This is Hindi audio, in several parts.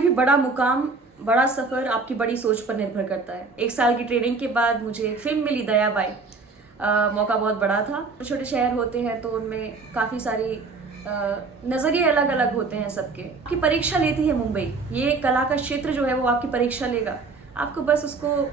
भी बड़ा मुकाम, बड़ा सफ़र आपकी बड़ी सोच पर निर्भर करता है। 1 साल की ट्रेनिंग के बाद मुझे एक फ़िल्म मिली दयाबाई। मौका बहुत बड़ा था। छोटे शहर होते हैं तो उनमें काफ़ी सारी नज़रिए अलग अलग होते हैं सबके। आपकी परीक्षा लेती है मुंबई। ये कला का क्षेत्र जो है वो आपकी परीक्षा लेगा। आपको बस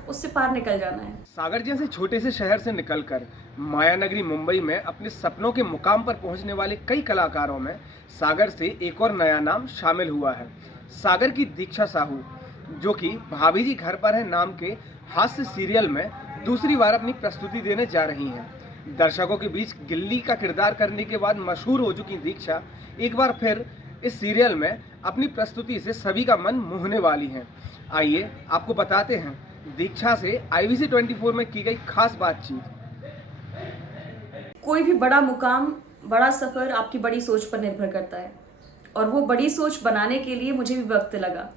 उससे पार निकल जाना है। सागर जैसे छोटे से शहर से निकलकर मायानगरी मुंबई में अपने सपनों के मुकाम पर पहुंचने वाले कई कलाकारों में सागर से एक और नया नाम शामिल हुआ है। सागर की दीक्षा साहू, जो कि भाभी जी घर पर है नाम के हास्य सीरियल में दूसरी बार अपनी प्रस्तुति देने जा रही हैं। दर्शकों के बीच गिल्ली का किरदार करने के बाद मशहूर हो चुकी दीक्षा एक बार फिर इस सीरियल में अपनी प्रस्तुति से सभी का मन मोहने वाली हैं। आइए आपको बताते हैं दीक्षा से IBC 24 में की गई खास बातचीत। कोई भी बड़ा मुकाम, बड़ा सफ़र आपकी बड़ी सोच पर निर्भर करता है और वो बड़ी सोच बनाने के लिए मुझे भी वक्त लगा।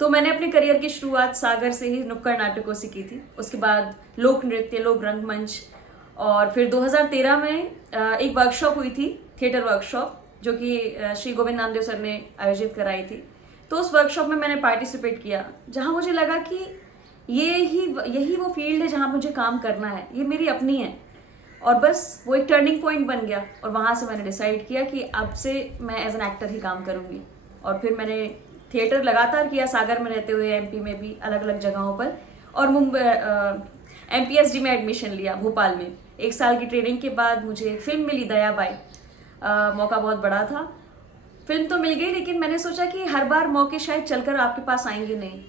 तो मैंने अपने करियर की शुरुआत सागर से ही नुक्कड़ नाटकों से की थी। उसके बाद लोक नृत्य, लोक रंगमंच, और फिर 2013 में एक वर्कशॉप हुई थी, थिएटर वर्कशॉप, जो कि श्री गोविंद नामदेव सर ने आयोजित कराई थी। तो उस वर्कशॉप में मैंने पार्टिसिपेट किया, जहाँ मुझे लगा कि यही वो फील्ड है जहाँ मुझे काम करना है, ये मेरी अपनी है। और बस वो एक टर्निंग पॉइंट बन गया और वहाँ से मैंने डिसाइड किया कि अब से मैं एज एन एक्टर ही काम करूँगी। और फिर मैंने थिएटर लगातार किया, सागर में रहते हुए MP में भी अलग अलग जगहों पर, और मुंबई MPSG में एडमिशन लिया भोपाल में। 1 साल की ट्रेनिंग के बाद मुझे एक फ़िल्म मिली दयाबाई। मौका बहुत बड़ा था। फिल्म तो मिल गई, लेकिन मैंने सोचा कि हर बार मौके शायद चलकर आपके पास आएंगे नहीं,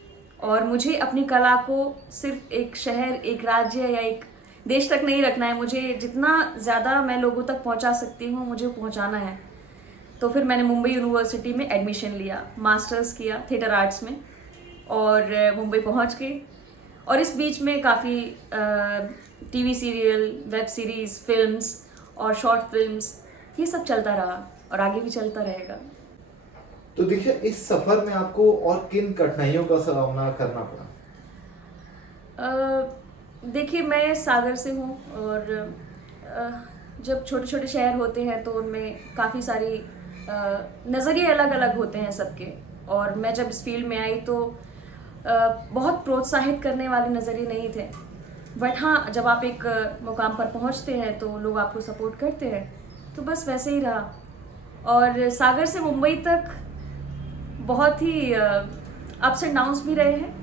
और मुझे अपनी कला को सिर्फ एक शहर, एक राज्य या एक देश तक नहीं रखना है। मुझे जितना ज़्यादा मैं लोगों तक पहुंचा सकती हूं, मुझे पहुंचाना है। तो फिर मैंने मुंबई यूनिवर्सिटी में एडमिशन लिया, मास्टर्स किया थिएटर आर्ट्स में, और मुंबई पहुंच गई। और इस बीच में काफ़ी TV serial, web series, films और शॉर्ट फिल्म्स, ये सब चलता रहा और आगे भी चलता रहेगा। तो देखिए, इस सफर में आपको और किन कठिनाइयों का सामना करना पड़ा? देखिए, मैं सागर से हूँ, और जब छोटे छोटे शहर होते हैं तो उनमें काफ़ी सारी नज़रिए अलग अलग होते हैं सबके। और मैं जब इस फील्ड में आई तो बहुत प्रोत्साहित करने वाले नज़रिए नहीं थे। बट हाँ, जब आप एक मुकाम पर पहुँचते हैं तो लोग आपको सपोर्ट करते हैं, तो बस वैसे ही रहा। और सागर से मुंबई तक बहुत ही अप्स एंड डाउन्स भी रहे हैं।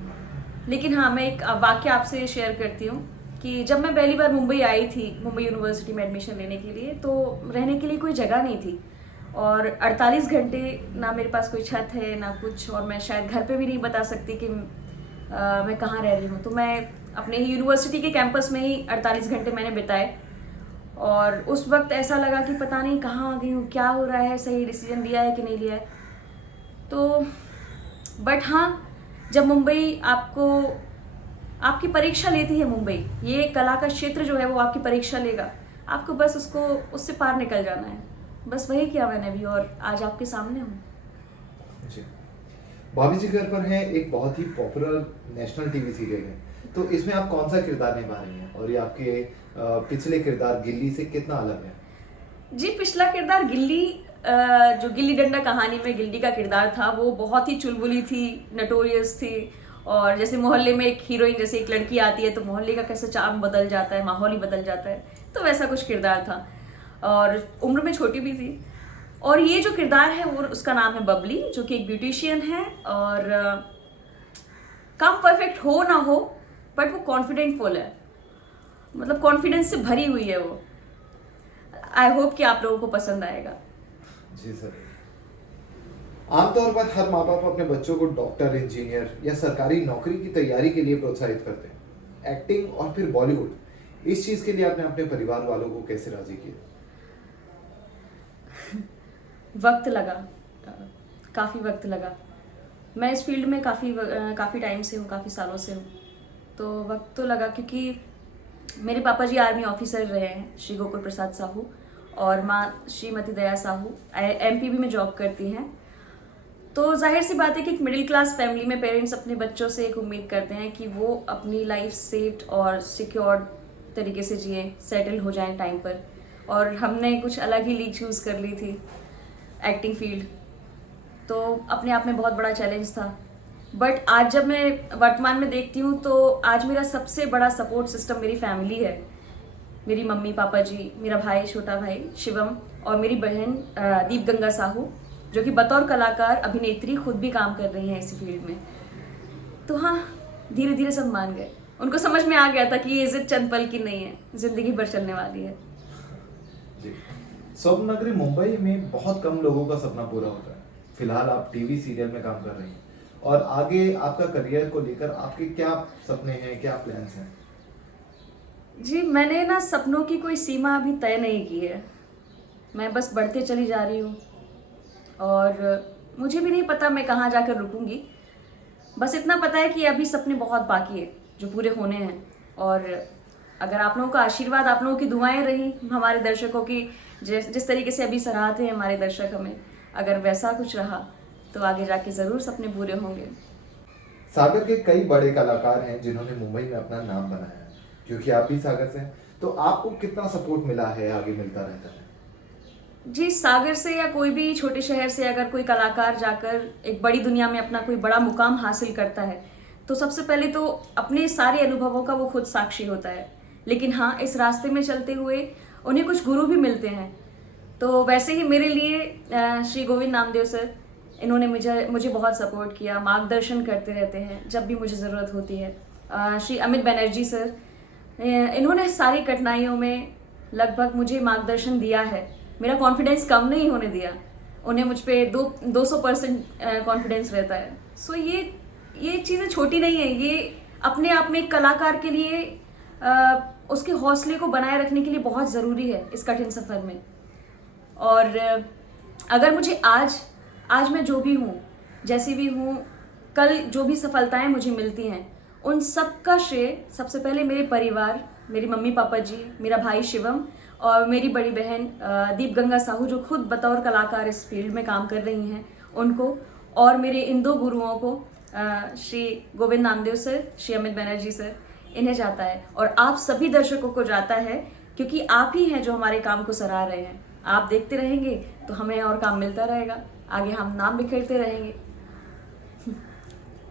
लेकिन हाँ, मैं एक वाक्य आपसे शेयर करती हूँ कि जब मैं पहली बार मुंबई आई थी, मुंबई यूनिवर्सिटी में एडमिशन लेने के लिए, तो रहने के लिए कोई जगह नहीं थी, और 48 घंटे ना मेरे पास कोई छत है ना कुछ, और मैं शायद घर पे भी नहीं बता सकती कि मैं कहाँ रह रही हूँ। तो मैं अपने ही यूनिवर्सिटी के कैंपस में ही 48 घंटे मैंने बिताए, और उस वक्त ऐसा लगा कि पता नहीं कहाँ आ गई हूँ, क्या हो रहा है, सही डिसीजन लिया है कि नहीं लिया है। तो बट हाँ, जब मुंबई आपकी परीक्षा लेती है मुंबई, ये कला का क्षेत्र जो है वो आपकी परीक्षा लेगा। आपको बस उससे पार निकल जाना है। बस वही किया मैंने भी, और आज आपके सामने हूँ। जी, भाभी जी घर पर है एक बहुत ही पॉपुलर नेशनल TV सीरियल है, तो इसमें आप कौन सा किरदार निभा रही हैं और ये आपके पिछले किरदार गिल्ली से कितना अलग है? जी, पिछला किरदार गिल्ली, जो गिल्ली डंडा कहानी में गिल्ली का किरदार था, वो बहुत ही चुलबुली थी, नटोरियस थी। और जैसे मोहल्ले में एक हीरोइन, जैसे एक लड़की आती है तो मोहल्ले का कैसे चार्म बदल जाता है, माहौल ही बदल जाता है, तो वैसा कुछ किरदार था। और उम्र में छोटी भी थी। और ये जो किरदार है वो, उसका नाम है बबली, जो कि एक ब्यूटिशियन है, और काम परफेक्ट हो ना हो बट वो कॉन्फिडेंट फुल है, मतलब कॉन्फिडेंस से भरी हुई है वो। आई होप कि आप लोगों को पसंद आएगा। जी सर। आमतौर पर हर माँ बाप अपने बच्चों को डॉक्टर, इंजीनियर या सरकारी नौकरी की तैयारी के लिए प्रोत्साहित करते हैं। एक्टिंग और फिर बॉलीवुड, इस चीज के लिए आपने अपने परिवार वालों को कैसे राजी किया? वक्त लगा, काफ़ी वक्त लगा। मैं इस फील्ड में काफ़ी टाइम से हूँ, काफ़ी सालों से हूँ, तो वक्त तो लगा, क्योंकि मेरे पापा जी आर्मी ऑफिसर रहे हैं, श्री गोकुल प्रसाद साहू, और माँ श्रीमती दया साहू MPB में जॉब करती हैं। तो जाहिर सी बात है कि एक मिडिल क्लास फैमिली में पेरेंट्स अपने बच्चों से एक उम्मीद करते हैं कि वो अपनी लाइफ सेफ्ड और सिक्योर्ड तरीके से जिए, सेटल हो जाएं टाइम पर। और हमने कुछ अलग ही लीग चूज़ कर ली थी, एक्टिंग फील्ड। तो अपने आप में बहुत बड़ा चैलेंज था। बट आज जब मैं वर्तमान में देखती हूँ तो आज मेरा सबसे बड़ा सपोर्ट सिस्टम मेरी फैमिली है। मेरी मम्मी पापा जी, मेरा भाई, छोटा भाई शिवम और मेरी बहन दीप गंगा साहू, जो कि बतौर कलाकार अभिनेत्री खुद भी काम कर रही हैं इसी फील्ड में। तो हाँ, धीरे धीरे सब मान गए। उनको समझ में आ गया था कि ये इज्जत चंद पल की नहीं है, जिंदगी भर चलने वाली है। जी। स्वप्न नगरी मुंबई में बहुत कम लोगों का सपना पूरा होता है। फिलहाल आप टीवी सीरियल में काम कर रही हैं और आगे आपका करियर को लेकर आपके क्या सपने हैं, क्या प्लान्स हैं? जी, मैंने ना सपनों की कोई सीमा अभी तय नहीं की है। मैं बस बढ़ते चली जा रही हूँ और मुझे भी नहीं पता मैं कहाँ जाकर रुकूंगी। बस इतना पता है कि अभी सपने बहुत बाकी है जो पूरे होने हैं। और अगर आप लोगों का आशीर्वाद, आप लोगों की दुआएं रही हमारे दर्शकों की, जिस तरीके से अभी सराहते हैं हमारे दर्शक हमें, अगर वैसा कुछ रहा तो आगे जाके ज़रूर सपने पूरे होंगे। सागर के कई बड़े कलाकार हैं जिन्होंने मुंबई में अपना नाम बनाया है, क्योंकि आप भी सागर से हैं। तो आपको कितना सपोर्ट मिला है, आगे मिलता रहता है? जी, सागर से या कोई भी छोटे शहर से अगर कोई कलाकार जाकर एक बड़ी दुनिया में अपना कोई बड़ा मुकाम हासिल करता है तो सबसे पहले तो अपने सारे अनुभवों का वो खुद साक्षी होता है। लेकिन हाँ, इस रास्ते में चलते हुए उन्हें कुछ गुरु भी मिलते हैं। तो वैसे ही मेरे लिए श्री गोविंद नामदेव सर, इन्होंने मुझे बहुत सपोर्ट किया, मार्गदर्शन करते रहते हैं जब भी मुझे ज़रूरत होती है। श्री अमित बनर्जी सर, इन्होंने सारी कठिनाइयों में लगभग मुझे मार्गदर्शन दिया है, मेरा कॉन्फिडेंस कम नहीं होने दिया। उन्हें मुझ पे 200% कॉन्फिडेंस रहता है। सो ये चीज़ें छोटी नहीं है, ये अपने आप में एक कलाकार के लिए उसके हौसले को बनाए रखने के लिए बहुत ज़रूरी है इस कठिन सफ़र में। और अगर मुझे आज मैं जो भी हूँ, जैसी भी हूँ, कल जो भी सफलताएं मुझे मिलती हैं, उन सब का श्रेय सबसे पहले मेरे परिवार, मेरी मम्मी पापा जी, मेरा भाई शिवम और मेरी बड़ी बहन दीप गंगा साहू, जो खुद बतौर कलाकार इस फील्ड में काम कर रही हैं, उनको, और मेरे इन दो गुरुओं को, श्री गोविंद नामदेव सर, श्री अमित बनर्जी सर, इन्हें जाता है। और आप सभी दर्शकों को जाता है, क्योंकि आप ही हैं जो हमारे काम को सराह रहे हैं। आप देखते रहेंगे तो हमें और काम मिलता रहेगा, आगे हम नाम बिखेरते रहेंगे।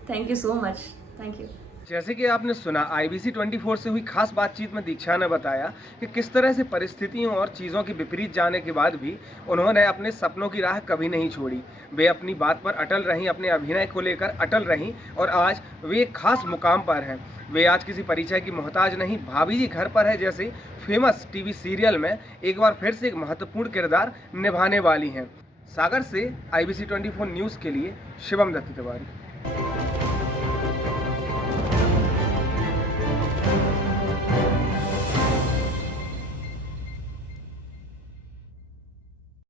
Thank you so much, thank you. जैसे कि आपने सुना, IBC 24 से हुई खास बातचीत में दीक्षा ने बताया कि किस तरह से परिस्थितियों और चीज़ों के विपरीत जाने के बाद भी उन्होंने अपने सपनों की राह कभी नहीं छोड़ी। वे अपनी बात पर अटल रहीं, अपने अभिनय को लेकर अटल रहीं और आज वे एक खास मुकाम पर हैं। वे आज किसी परिचय की मोहताज नहीं, भाभी जी घर पर है जैसे फेमस टीवी सीरियल में एक बार फिर से एक महत्वपूर्ण किरदार निभाने वाली हैं। सागर से IBC 24 न्यूज़ के लिए शिवम दत्त तिवारी।